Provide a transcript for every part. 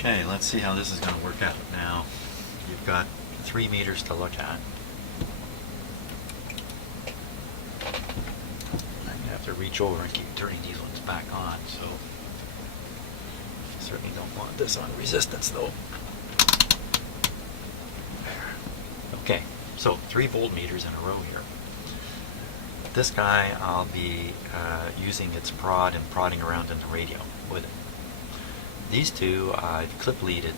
Okay, let's see how this is going to work out. Now, you've got 3 meters to look at. I'm going to have to reach over and keep turning these ones back on, so certainly don't want this on resistance though. Okay, so 3 voltmeters in a row here. This guy I'll be using its prod and prodding around in the radio with it. These two I've clip leaded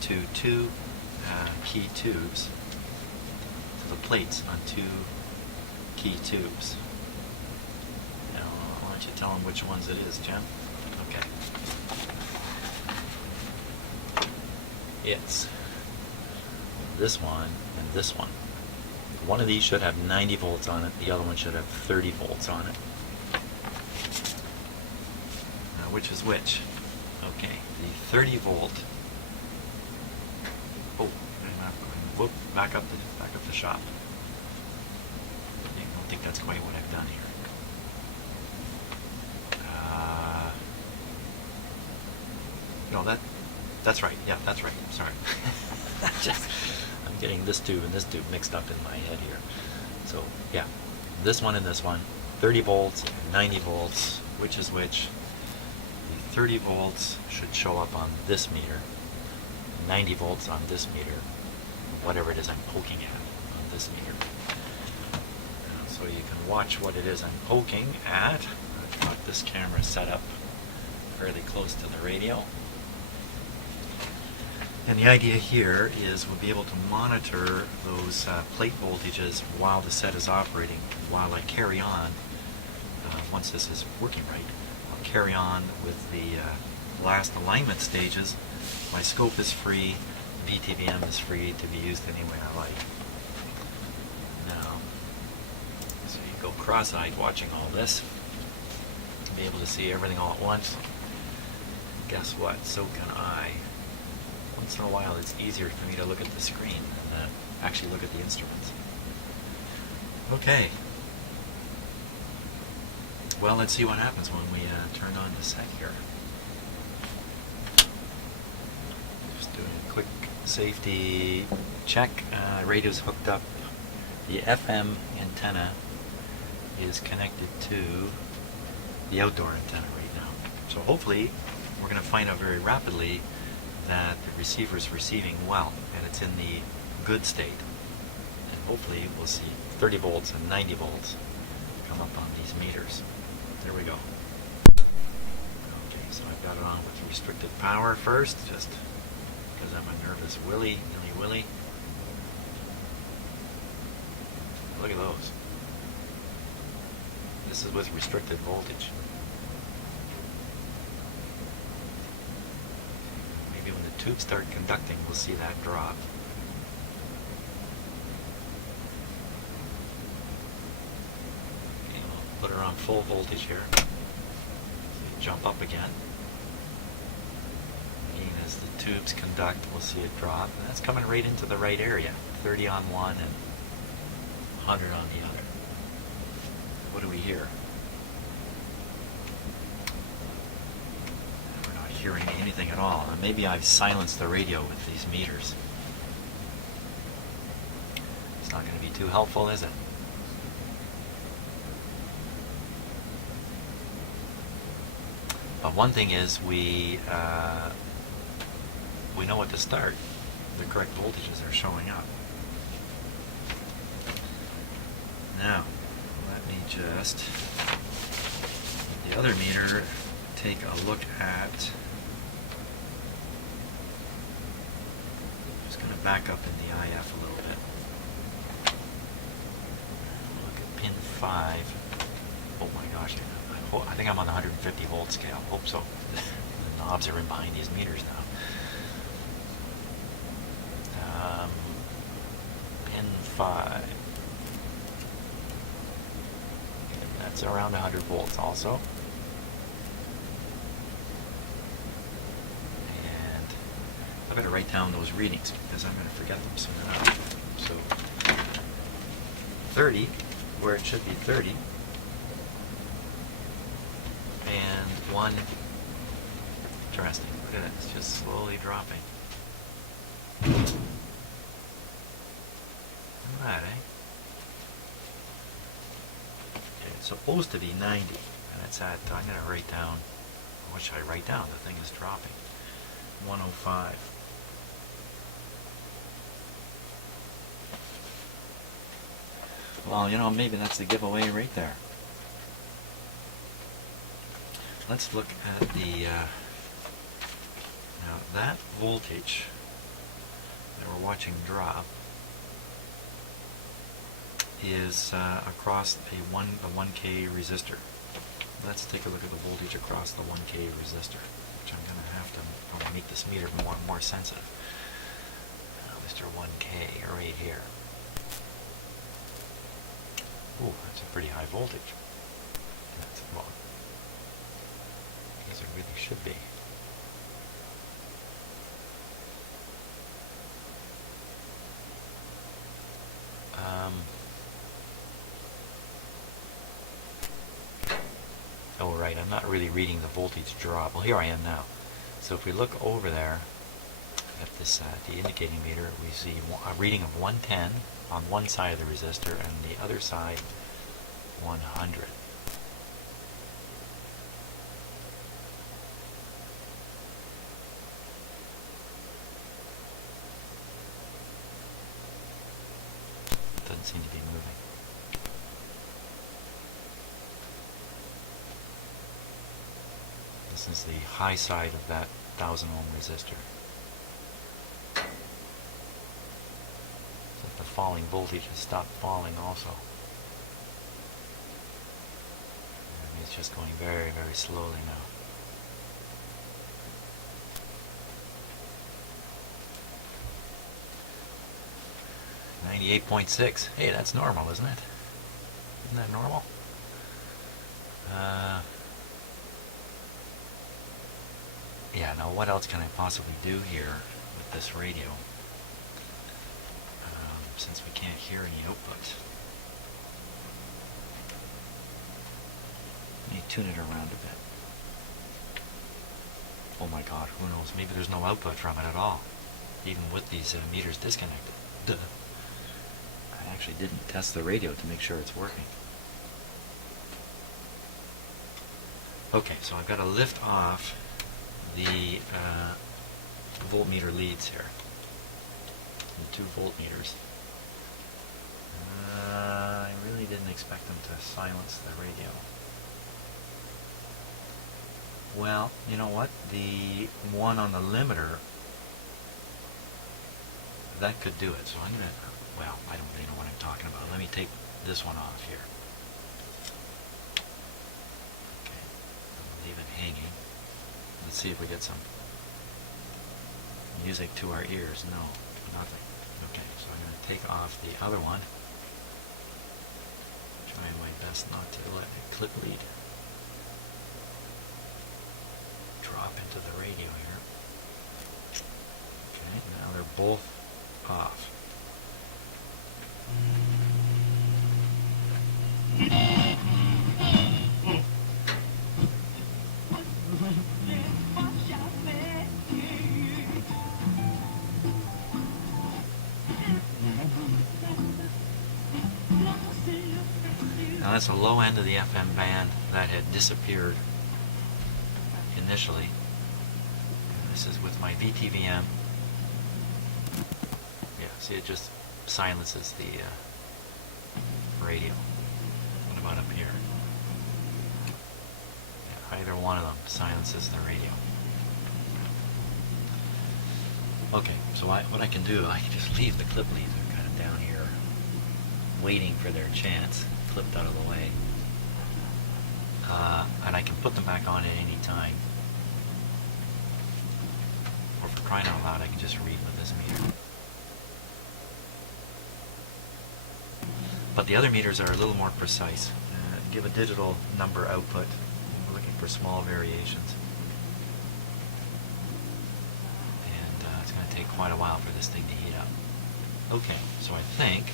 to 2 key tubes, to the plates on 2 key tubes. Now, why don't you tell them which ones it is, Jim? Okay. It's this one and this one. One of these should have 90 volts on it, the other one should have 30 volts on it. Now, which is which? Okay, the 30 volt. Oh, whoop! Back up the shop. I don't think that's quite what I've done here. No, that's right. Yeah, that's right. Sorry. I'm getting this tube and this tube mixed up in my head here. So yeah, this one and this one, 30 volts and 90 volts. Which is which? The 30 volts should show up on this meter, 90 volts on this meter, whatever it is I'm poking at on this meter. So you can watch what it is I'm poking at. I've got this camera set up fairly close to the radio. And the idea here is we'll be able to monitor those plate voltages while the set is operating, while I carry on, once this is working right. I'll carry on with the last alignment stages. My scope is free, VTVM is free to be used any way I like. Now, so you go cross-eyed watching all this, be able to see everything all at once. Guess what? So can I. Once in a while it's easier for me to look at the screen than actually look at the instruments. Okay. Well, let's see what happens when we turn on the set here. Just doing a quick safety check. Radio's hooked up. The FM antenna is connected to the outdoor antenna right now. So hopefully we're going to find out very rapidly that the receiver is receiving well and it's in the good state. And hopefully we'll see 30 volts and 90 volts come up on these meters. There we go. Okay, so I've got it on with restricted power first, just because I'm a nervous willy. Look at those. This is with restricted voltage. Maybe when the tubes start conducting, we'll see that drop. Okay, we'll put her on full voltage here. Jump up again. Again, as the tubes conduct, we'll see it drop. And that's coming right into the right area. 30 on one and 100 on the other. What do we hear? We're not hearing anything at all. And maybe I've silenced the radio with these meters. It's not going to be too helpful, is it? But one thing is we know at the start the correct voltages are showing up. Now, let me just, the other meter, take a look at, just going to back up in the IF a little bit. Look at pin 5. Oh my gosh, I think I'm on the 150 volt scale. Hope so. The knobs are in behind these meters now. Pin 5. That's around 100 volts also. And I better write down those readings because I'm going to forget them soon enough. So 30, where it should be 30. And 1 Interesting. Look at it. It's just slowly dropping. Look at that, eh? Okay, it's supposed to be 90, and it's at, I'm going to write down, what should I write down? The thing is dropping. 105. Well, you know, maybe that's the giveaway right there. Let's look at the, now that voltage that we're watching drop is across a 1K resistor. Let's take a look at the voltage across the 1K resistor, which I'm going to have to make this meter more sensitive. Resistor 1K right here. Ooh, that's a pretty high voltage. That's, well, as it really should be. Oh, right, I'm not really reading the voltage drop. Well, here I am now. So if we look over there at this, the indicating meter, we see a reading of 110 on one side of the resistor and the other side 100. It doesn't seem to be moving. This is the high side of that 1000 ohm resistor. So the falling voltage has stopped falling also. And it's just going very, very slowly now. .6. Hey, that's normal, isn't it? Isn't that normal? Yeah, now what else can I possibly do here with this radio? Since we can't hear any output. Let me tune it around a bit. Oh my god, who knows? Maybe there's no output from it at all. Even with these meters disconnected. Duh. I actually didn't test the radio to make sure it's working. Okay, so I've got to lift off the voltmeter leads here. The 2 voltmeters. I really didn't expect them to silence the radio. Well, you know what? The one on the limiter, that could do it. So I'm going to, well, I don't really know what I'm talking about. Let me take this one off here. Okay, I'll leave it hanging. Let's see if we get some music to our ears. No, nothing. Okay, so I'm going to take off the other one. Trying my best not to let a clip lead drop into the radio here. Okay, now they're both off. Now that's the low end of the FM band that had disappeared initially. And this is with my VTVM. Yeah, see, it just silences the radio. What about up here? Yeah, either one of them silences the radio. Okay, so what I can do, I can just leave the clip leads. They're kind of down here waiting for their chance, clipped out of the way. And I can put them back on at any time. Or for crying out loud, I can just read with this meter. But the other meters are a little more precise. Give a digital number output. We're looking for small variations. And it's going to take quite a while for this thing to heat up. Okay, so I think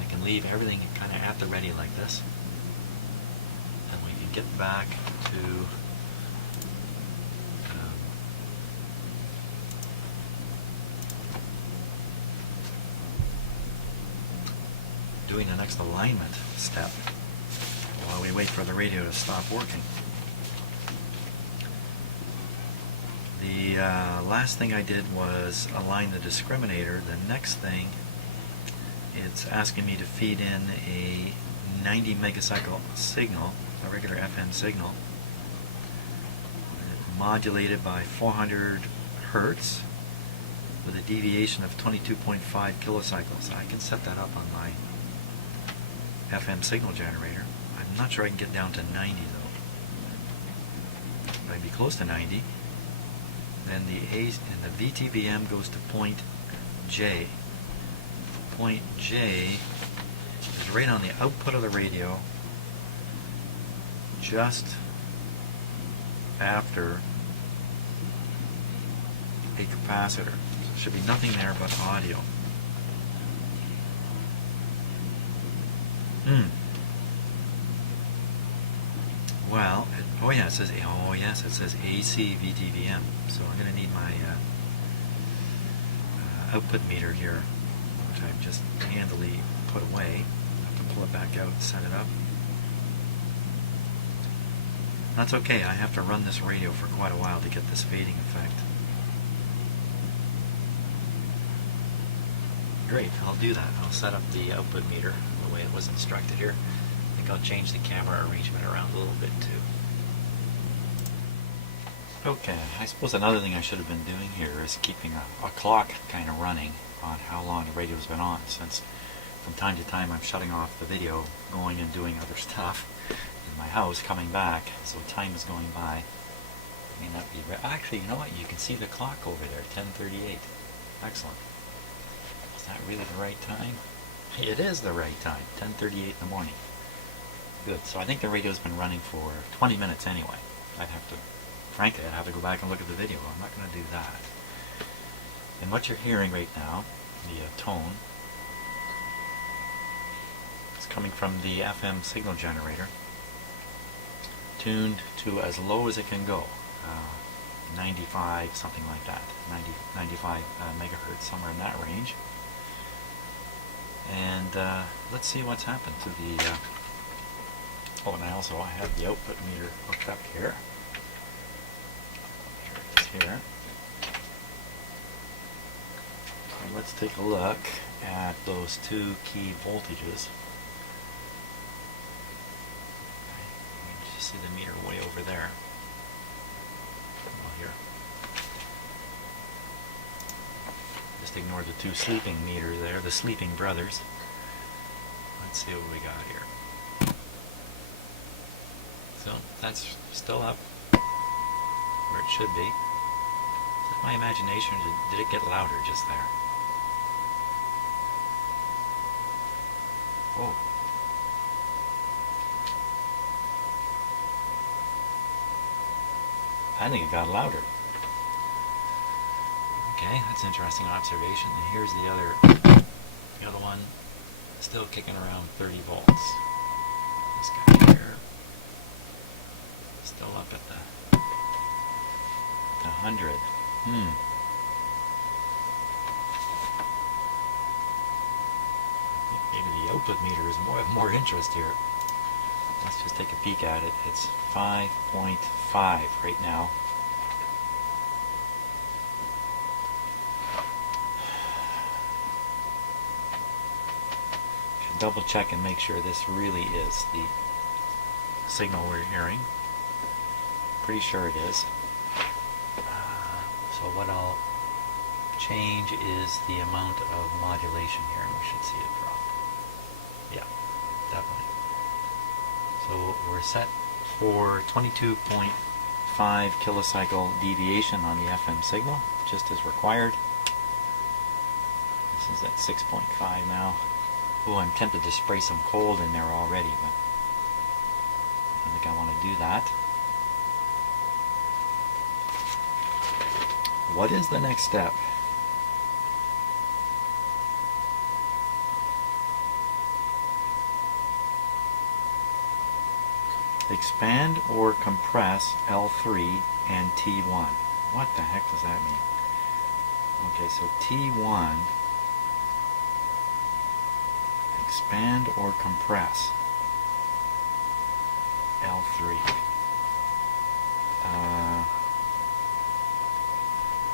I can leave everything kind of at the ready like this. And we can get back to doing the next alignment step while we wait for the radio to stop working. The last thing I did was align the discriminator. The next thing, it's asking me to feed in a 90 megacycle signal, a regular FM signal, modulated by 400 hertz with a deviation of 22.5 kilocycles. I can set that up on my FM signal generator. I'm not sure I can get down to 90 though. I'd be close to 90. Then the VTBM goes to point J. Point J is right on the output of the radio, just after a capacitor. So there should be nothing there but audio. Well, it says AC VTVM. So I'm going to need my output meter here, which I've just handily put away. I have to pull it back out and set it up. That's okay. I have to run this radio for quite a while to get this fading effect. Great, I'll do that. I'll set up the output meter the way it was instructed here. I think I'll change the camera arrangement around a little bit too. Okay, I suppose another thing I should have been doing here is keeping a clock kind of running on how long the radio's been on, since from time to time I'm shutting off the video, going and doing other stuff in my house, coming back, so time is going by. May not be actually, you know what? You can see the clock over there, 10:38. Excellent. Is that really the right time? It is the right time, 10:38 in the morning. Good. So I think the radio's been running for 20 minutes anyway. Frankly, I'd have to go back and look at the video. I'm not going to do that. And what you're hearing right now, the tone, is coming from the FM signal generator, tuned to as low as it can go, 95, something like that, 95 megahertz, somewhere in that range. And let's see what's happened to the and I have the output meter hooked up here. Here. So let's take a look at those two key voltages. Okay. You can just see the meter way over there. Here. Just ignore the two sleeping meters there, the sleeping brothers. Let's see what we got here. So that's still up where it should be. Is that my imagination? Did it get louder just there? Oh. I think it got louder. Okay, that's an interesting observation. And here's the other one, still kicking around 30 volts. This guy here, still up at the 100. Maybe the output meter is of more interest here. Let's just take a peek at it. It's 5.5 right now. Should double check and make sure this really is the signal we're hearing. Pretty sure it is. So what I'll change is the amount of modulation here, and we should see it drop. Yeah, definitely. So we're set for 22.5 kilocycle deviation on the FM signal, just as required. This is at 6.5 now. Oh, I'm tempted to spray some cold in there already, but I don't think I want to do that. What is the next step? Expand or compress L3 and T1. What the heck does that mean? Okay, so T1 Expand or compress. L3.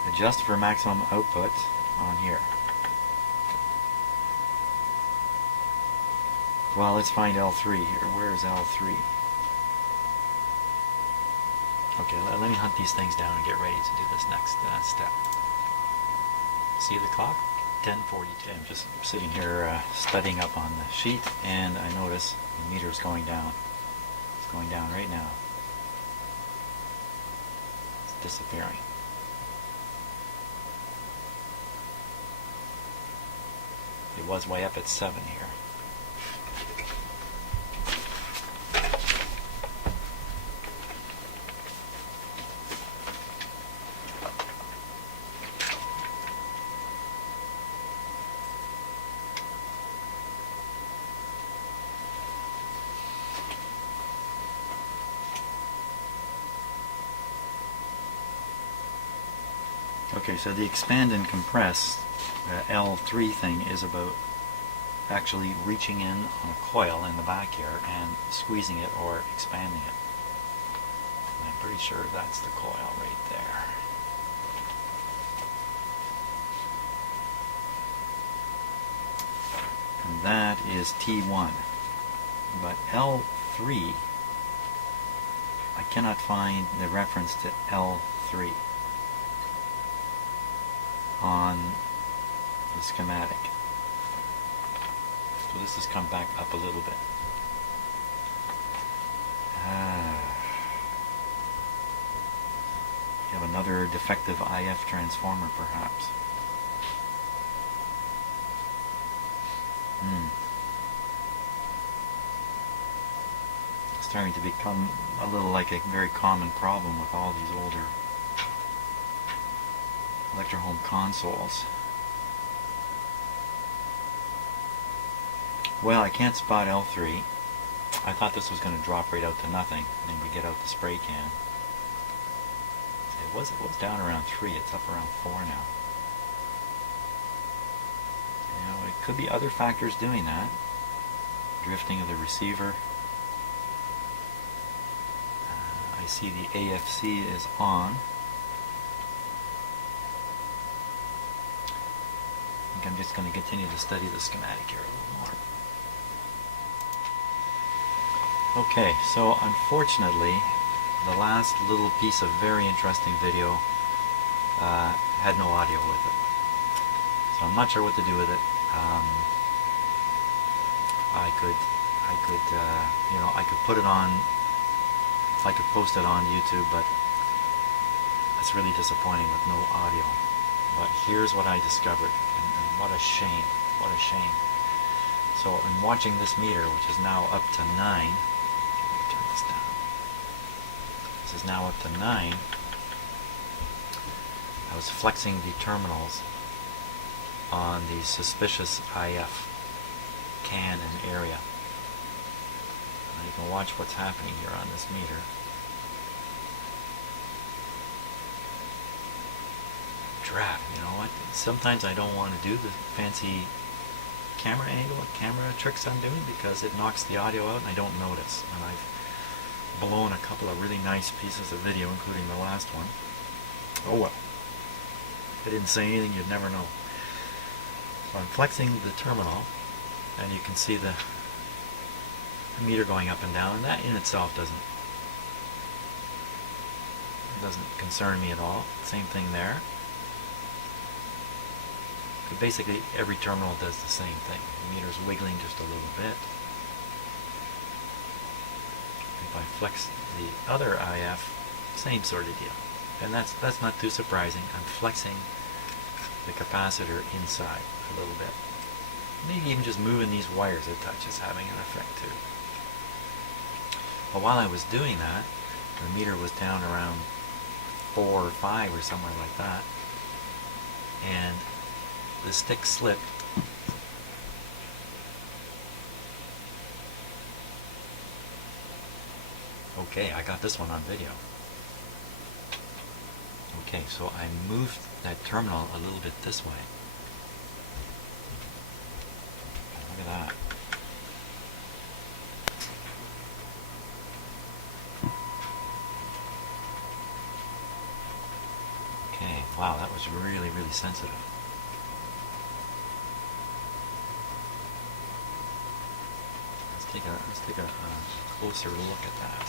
Adjust for maximum output on here. Well, let's find L3 here. Where is L3? Okay, let me hunt these things down and get ready to do this next step. See the clock? 10:42. I'm just sitting here studying up on the sheet, and I notice the meter is going down. It's going down right now. It's disappearing. It was way up at 7 here. Okay, so the expand and compress L3 thing is about actually reaching in on a coil in the back here and squeezing it or expanding it. And I'm pretty sure that's the coil right there. And that is T1. But L3, I cannot find the reference to L3 on the schematic. So this has come back up a little bit. You have another defective IF transformer, perhaps. It's starting to become a little like a very common problem with all these older Electrohome consoles. Well, I can't spot L3. I thought this was going to drop right out to nothing, and then we get out the spray can. It was down around 3. It's up around 4 now. You know, it could be other factors doing that. Drifting of the receiver. I see the AFC is on. I think I'm just going to continue to study the schematic here a little more. Okay, so unfortunately, the last little piece of very interesting video had no audio with it. So I'm not sure what to do with it. I could put it on, I could post it on YouTube, but it's really disappointing with no audio. But here's what I discovered, and what a shame, what a shame. So I'm watching this meter, which is now up to 9. Let me turn this down. This is now up to 9. I was flexing the terminals on the suspicious IF can and area. Now you can watch what's happening here on this meter. Drap, you know what? Sometimes I don't want to do the fancy camera angle and camera tricks I'm doing because it knocks the audio out and I don't notice. And I've blown a couple of really nice pieces of video, including the last one. Oh well. If I didn't say anything, you'd never know. So I'm flexing the terminal, and you can see the meter going up and down, and that in itself doesn't concern me at all. Same thing there. But basically, every terminal does the same thing. The meter's wiggling just a little bit. If I flex the other IF, same sort of deal. And that's not too surprising. I'm flexing the capacitor inside a little bit. Maybe even just moving these wires a touch is having an effect too. But while I was doing that, the meter was down around 4 or 5 or somewhere like that, and the stick slipped. Okay, I got this one on video. Okay, so I moved that terminal a little bit this way. Look at that. Okay, wow, that was really, really sensitive. Let's take a closer look at that.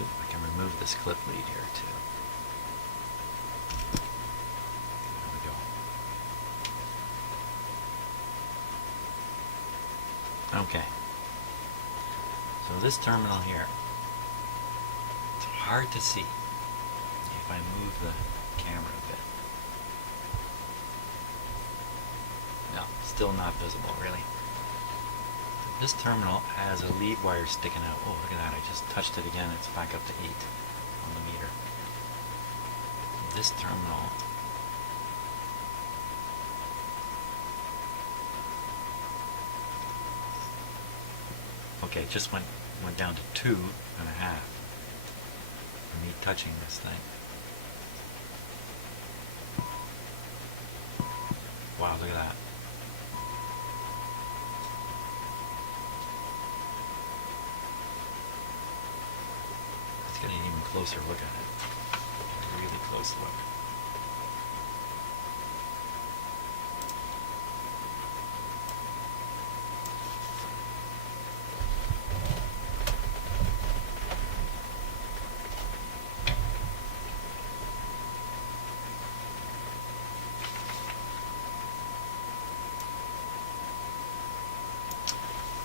I can remove this clip lead here too. There we go. Okay. So this terminal here, it's hard to see if I move the camera a bit. No, still not visible really. This terminal has a lead wire sticking out. Oh, look at that. I just touched it again. It's back up to 8 on the meter. This terminal okay, just went down to 2.5 for me touching this thing. Wow, look at that. Let's get an even closer look at it. A really close look.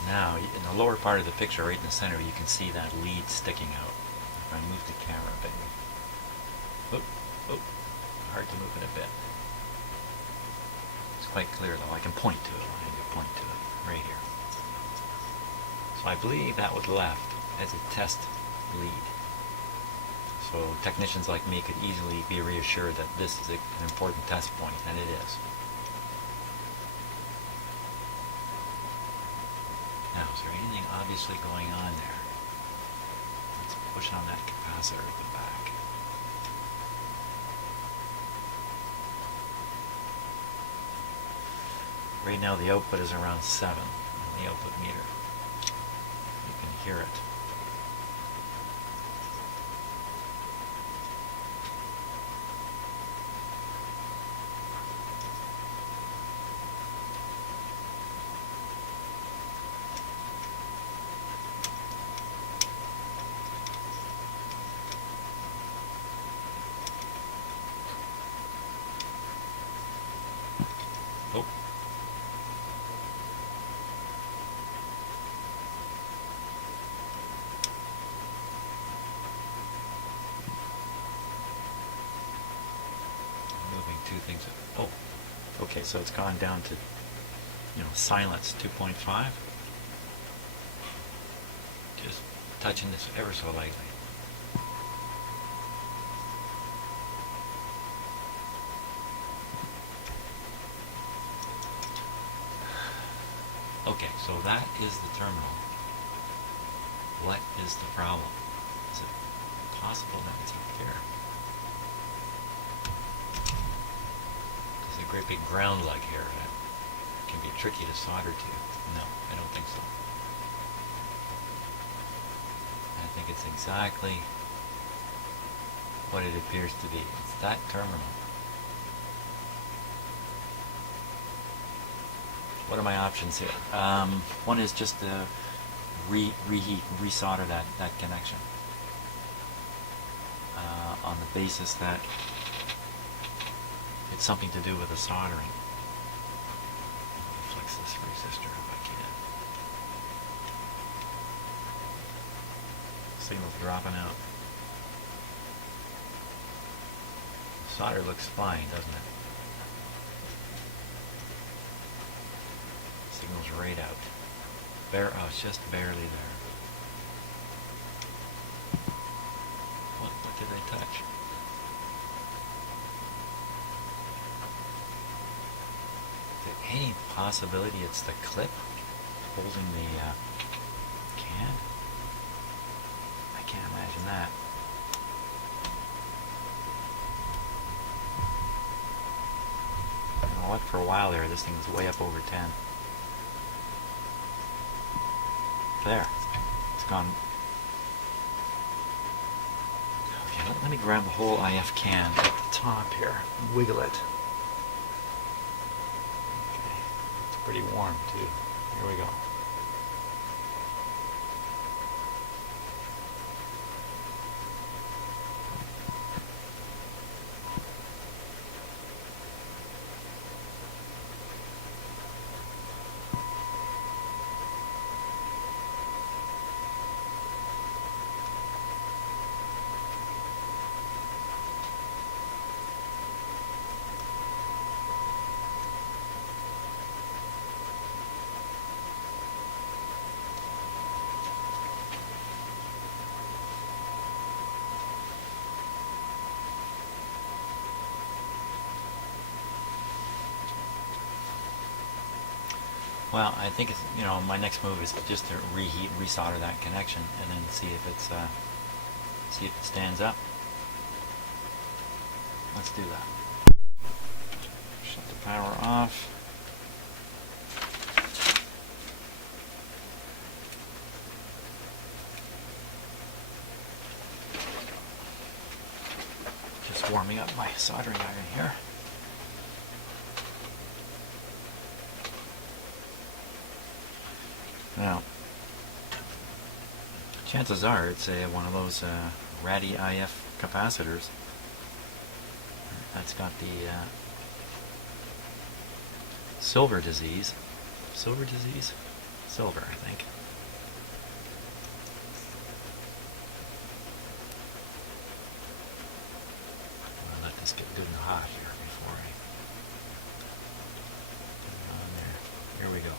Now, in the lower part of the picture, right in the center, you can see that lead sticking out. If I move the camera a bit. Oh, hard to move it a bit. It's quite clear though. I can point to it. I can point to it right here. So I believe that was left as a test lead. So technicians like me could easily be reassured that this is an important test point, and it is. Now, is there anything obviously going on there? Let's push on that capacitor at the back. Right now the output is around 7 on the output meter. You can hear it. Oh. Moving two things. Oh, okay, so it's gone down to, silence 2.5. Just touching this ever so lightly. Okay, so that is the terminal. What is the problem? Is it possible that it's up here? There's a great big ground lug here that can be tricky to solder to. No, I don't think so. I think it's exactly what it appears to be. It's that terminal. What are my options here? One is just to reheat, resolder that connection on the basis that it's something to do with the soldering. Flex this resistor if I can. Signal's dropping out. Solder looks fine, doesn't it? Signal's right out. Oh, it's just barely there. What did I touch? any possibility it's the clip holding the can? I can't imagine that. You know what? For a while there, this thing's way up over 10. There. It's gone. Okay, let me grab the whole IF can at the top here. Wiggle it. Okay. It's pretty warm, too. Here we go. Well, I think it's, my next move is just to reheat, resolder that connection, and then see if it stands up. Let's do that. Shut the power off. Just warming up my soldering iron here. Now, chances are it's one of those ratty IF capacitors that's got the silver disease. Silver disease? Silver, I think. I'll let this get good and hot here before I put it on there. Here we go.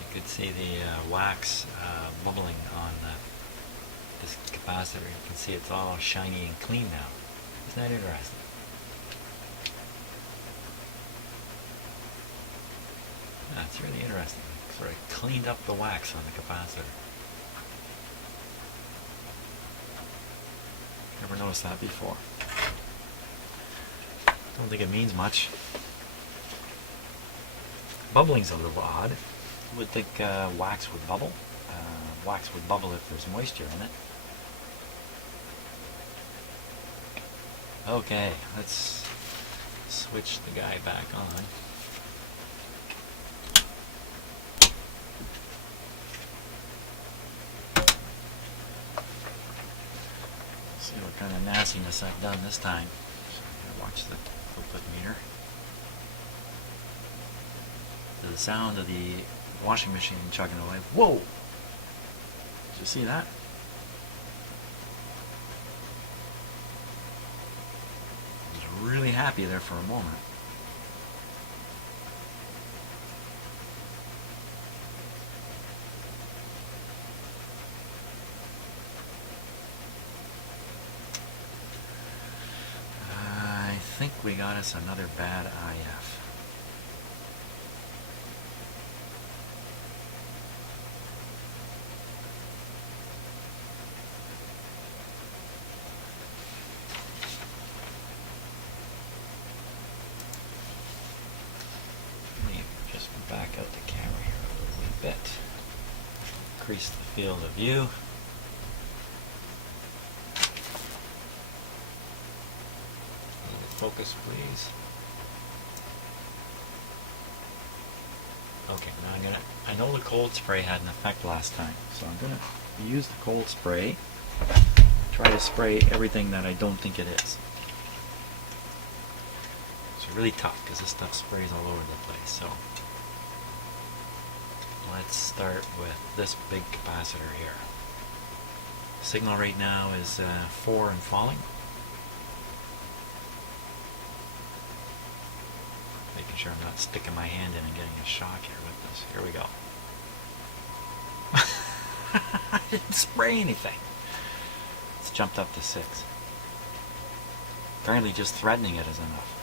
You could see the wax bubbling on this capacitor. You can see it's all shiny and clean now. Isn't that interesting? That's really interesting. Sort of cleaned up the wax on the capacitor. Never noticed that before. Don't think it means much. Bubbling's a little odd. You would think wax would bubble. Wax would bubble if there's moisture in it. Okay, let's switch the guy back on. See what kind of nastiness I've done this time. So I'm gonna watch the output meter. The sound of the washing machine chugging away. Whoa! Did you see that? I was really happy there for a moment. I think we got us another bad IF. Back out the camera here a little bit. Increase the field of view. Focus, please. Okay, now I know the cold spray had an effect last time, so I'm gonna use the cold spray. Try to spray everything that I don't think it is. It's really tough because this stuff sprays all over the place, so let's start with this big capacitor here. Signal right now is 4 and falling. Making sure I'm not sticking my hand in and getting a shock here with this. Here we go. I didn't spray anything. It's jumped up to 6. Apparently just threatening it is enough.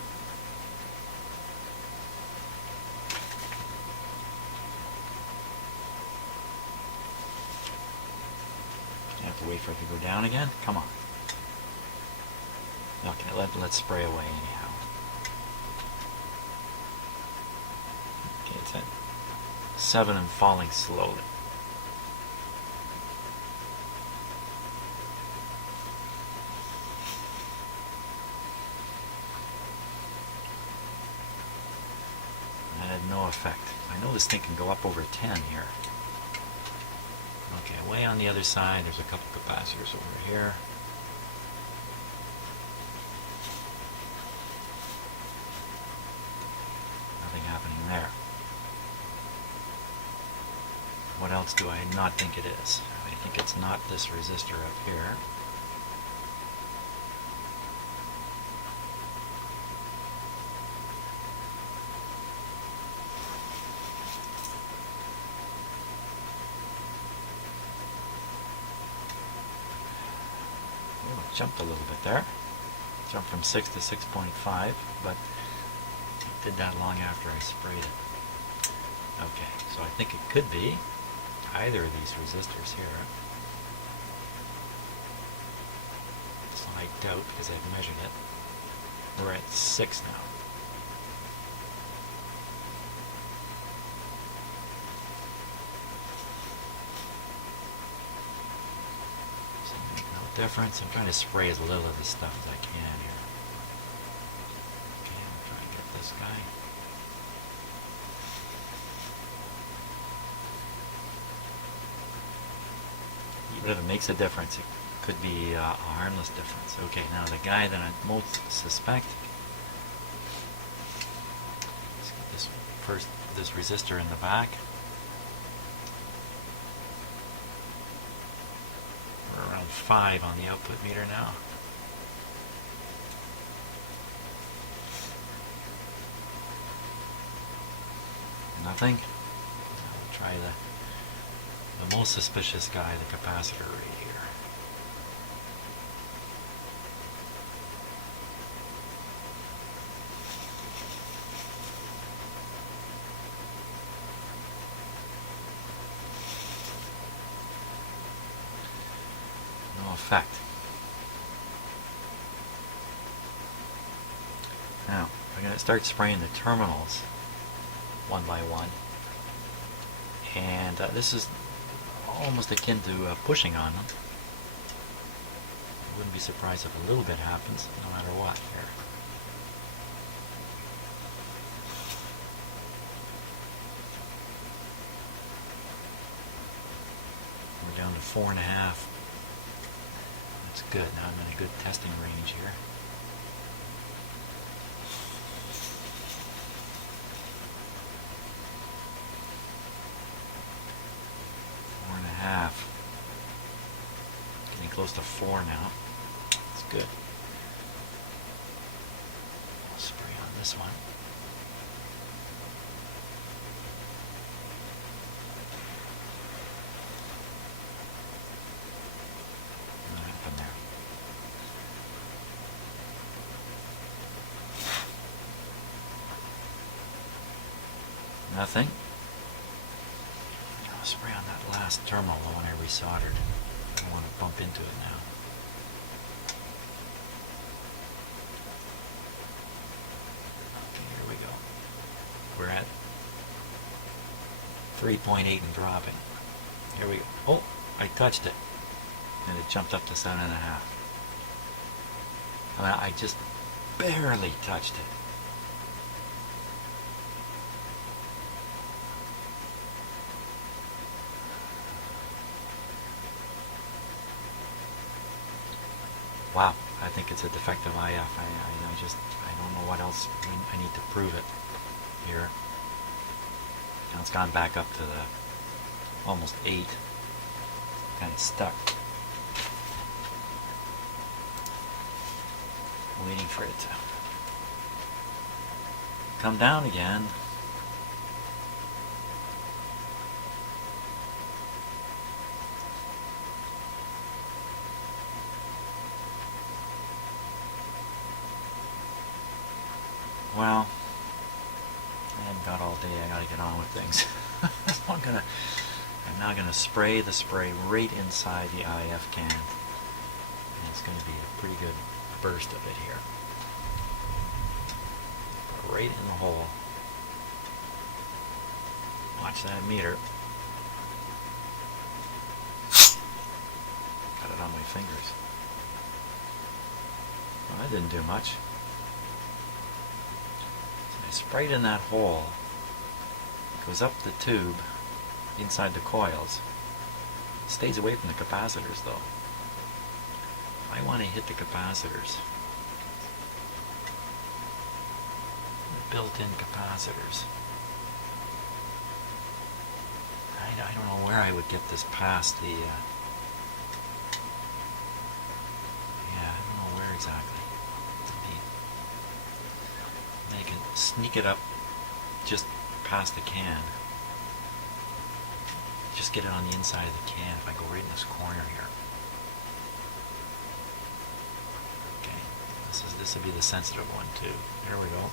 You have to wait for it to go down again? Come on. Okay, let's spray away anyhow. Okay, it's at 7 and falling slowly. That had no effect. I know this thing can go up over 10 here. Okay, way on the other side, there's a couple capacitors over here. Nothing happening there. What else do I not think it is? I think it's not this resistor up here. Jumped a little bit there. Jumped from 6 to 6.5, but it did that long after I sprayed it. Okay, so I think it could be either of these resistors here. Slight doubt because I've measured it. We're at 6 now. Difference. I'm trying to spray as little of this stuff as I can here. Okay, I'm trying to get this guy. Even if it makes a difference, it could be a harmless difference. Okay, now the guy that I most suspect. Let's get this resistor in the back. Around 5 on the output meter now. Nothing. I'll try the most suspicious guy, the capacitor right here. Effect. Now, we're going to start spraying the terminals one by one. And this is almost akin to pushing on them. I wouldn't be surprised if a little bit happens, no matter what here. We're down to 4.5. That's good. Now I'm in a good testing range here. Four and a half. Getting close to 4 now. That's good. I'll spray on this one. Nothing. I'll spray on that last terminal, the one I resoldered. I don't want to bump into it now. Okay, here we go. We're at 3.8 and dropping. Here we go. Oh, I touched it. And it jumped up to 7.5. I mean, I just barely touched it. Wow, I think it's a defective IF. I don't know what else I need to prove it here. Now it's gone back up to the almost 8. Kind of stuck. Waiting for it to come down again. Well, I haven't got all day. I gotta get on with things. I'm now gonna spray the spray right inside the IF can. And it's gonna be a pretty good burst of it here. Right in the hole. Watch that meter. Got it on my fingers. Well, that didn't do much. So I sprayed in that hole. It goes up the tube inside the coils. It stays away from the capacitors though. I want to hit the capacitors. The built-in capacitors. I don't know where I would get this past the... yeah, I don't know where exactly. Maybe I can sneak it up just past the can. Just get it on the inside of the can if I go right in this corner here. Okay, this will be the sensitive one too. There we go.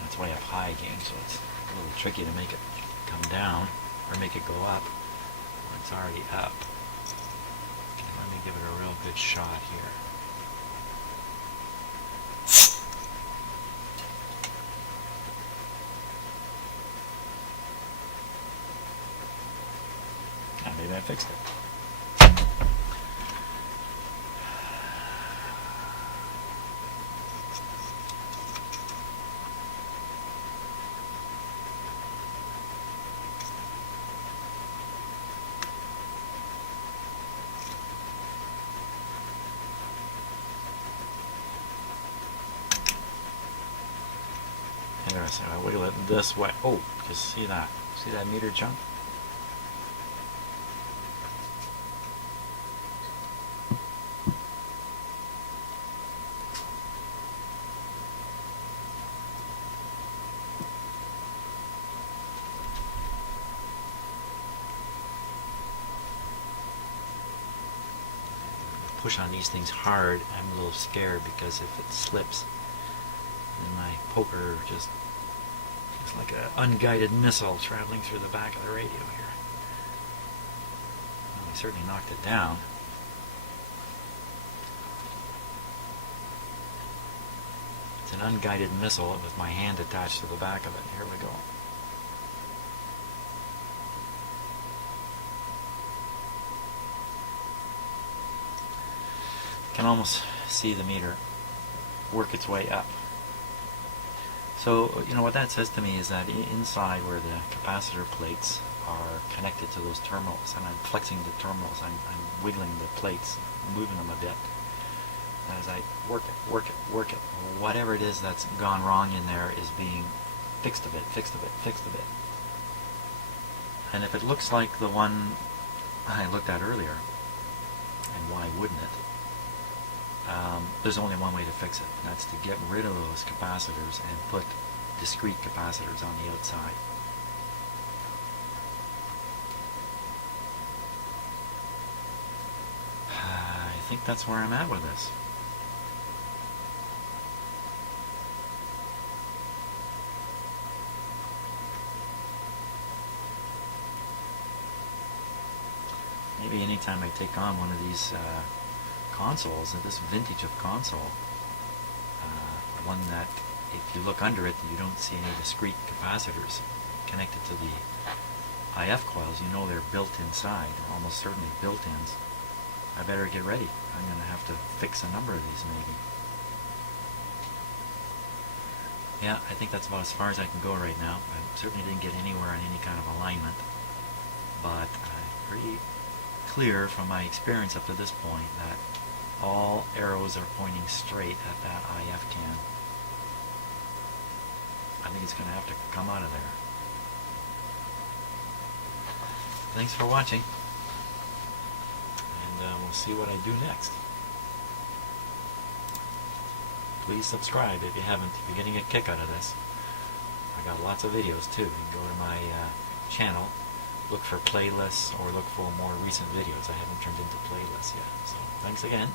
That's why I have high gain, so it's a little tricky to make it come down or make it go up when it's already up. Okay, let me give it a real good shot here. Maybe I fixed it. Interesting. I wiggle it this way. Oh, just see that. See that meter jump? Push on these things hard. I'm a little scared because if it slips, then my poker just looks like an unguided missile traveling through the back of the radio here. Well, I certainly knocked it down. It's an unguided missile with my hand attached to the back of it. Here we go. Can almost see the meter work its way up. So, you know, what that says to me is that inside where the capacitor plates are connected to those terminals, and I'm flexing the terminals, I'm wiggling the plates, moving them a bit. As I work it, whatever it is that's gone wrong in there is being fixed a bit. And if it looks like the one I looked at earlier, and why wouldn't it? There's only one way to fix it, and that's to get rid of those capacitors and put discrete capacitors on the outside. I think that's where I'm at with this. Maybe anytime I take on one of these consoles, this vintage of console, one that if you look under it you don't see any discrete capacitors connected to the IF coils, you know they're built inside, or almost certainly built-ins. I better get ready. I'm going to have to fix a number of these maybe. Yeah, I think that's about as far as I can go right now. I certainly didn't get anywhere on any kind of alignment, but I'm pretty clear from my experience up to this point that All arrows are pointing straight at that IF can. I think it's going to have to come out of there. Thanks for watching, and we'll see what I do next. Please subscribe if you haven't, if you're getting a kick out of this. I got lots of videos too. You can go to my channel, look for playlists, or look for more recent videos. I haven't turned into playlists yet. So thanks again.